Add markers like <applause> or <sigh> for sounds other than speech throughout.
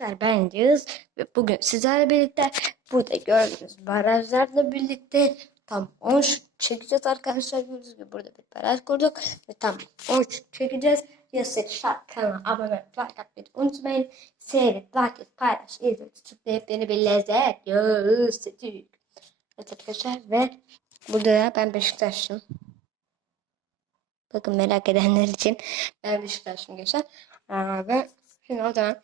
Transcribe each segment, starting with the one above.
arkadaşlar ben Yağız ve bugün sizlerle birlikte burada gördüğünüz barajlarla birlikte tam 10 şut çekeceğiz arkadaşlar gördüğünüz gibi burada bir baraj kurduk ve tam 10 şut çekeceğiz. Yasir Şark kanalına abone olup like atmayı unutmayın. Seyret, like et, paylaş, izle, tıklayıp beni bir lezzet. Yağız Seçik. Evet arkadaşlar ve burada da ben Beşiktaşlıyım. Bakın merak edenler için ben Beşiktaşlıyım gençler. Aa, ve şimdi o zaman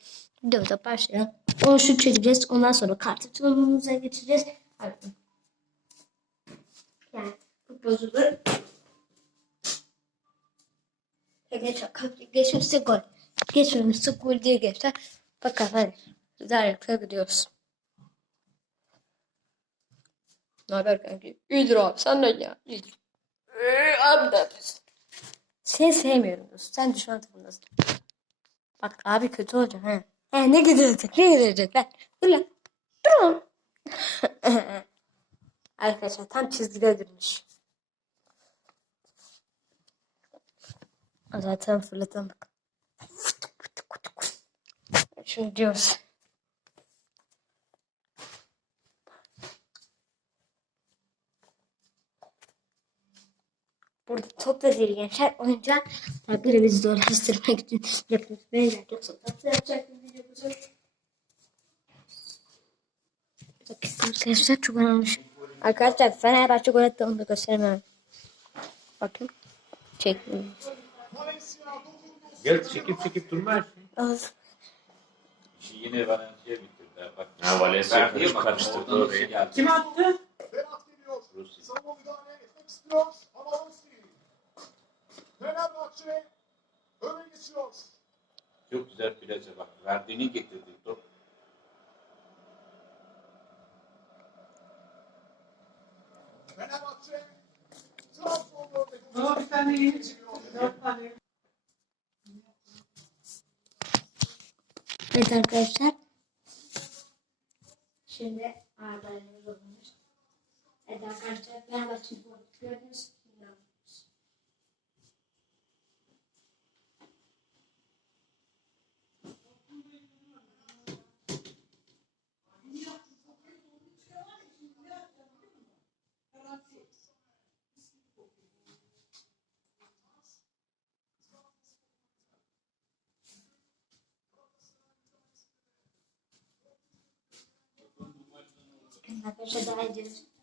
videomuza başlayalım. 10 şut çekeceğiz. Ondan sonra kart açılımımıza geçeceğiz. Hadi. Yani bu bozulur. Geçer, geçmişse gol. Geçmemişse gol diye geçer. Bakalım hadi. Güzel gidiyoruz. Ne haber kanki? İyidir abi sen ne ya? İyidir. Ee, abi ne yapıyorsun? Seni sevmiyorum dostum. Sen düşman takımdasın. Bak abi kötü olacak ha. He ne kötü ne kötü olacak lan. Dur lan. Dur lan. <laughs> Arkadaşlar tam çizgide durmuş. Zaten fırlatan bak. Şimdi diyoruz. Burada top da değil gençler. Oyuncağı farklı bizi dolaştırmak için yapıyoruz. Beyler yoksa da yapacak bir. Bir dakika arkadaşlar çok önemli. şey. Arkadaşlar Fenerbahçe gol attı onu da gösteremiyorum. Bakın. Çektim. Gel çekip çekip durma her şey. İşi yine Valencia bitirdi. Bak. Ha, Valencia karıştırdı orayı. geldi? Kim attı? Berat geliyor. Rusya. Savunma müdahale etmek istiyor. Fenerbahçe öne geçiyor. Çok güzel plaja bak. Verdiğini getirdi top. Fenerbahçe Trabzon'da Ama bir tane yeni çıktı. Dört tane. Evet arkadaşlar. Şimdi ağırlarımız olmuş. Evet arkadaşlar Fenerbahçe'yi gördünüz. Надо же держит.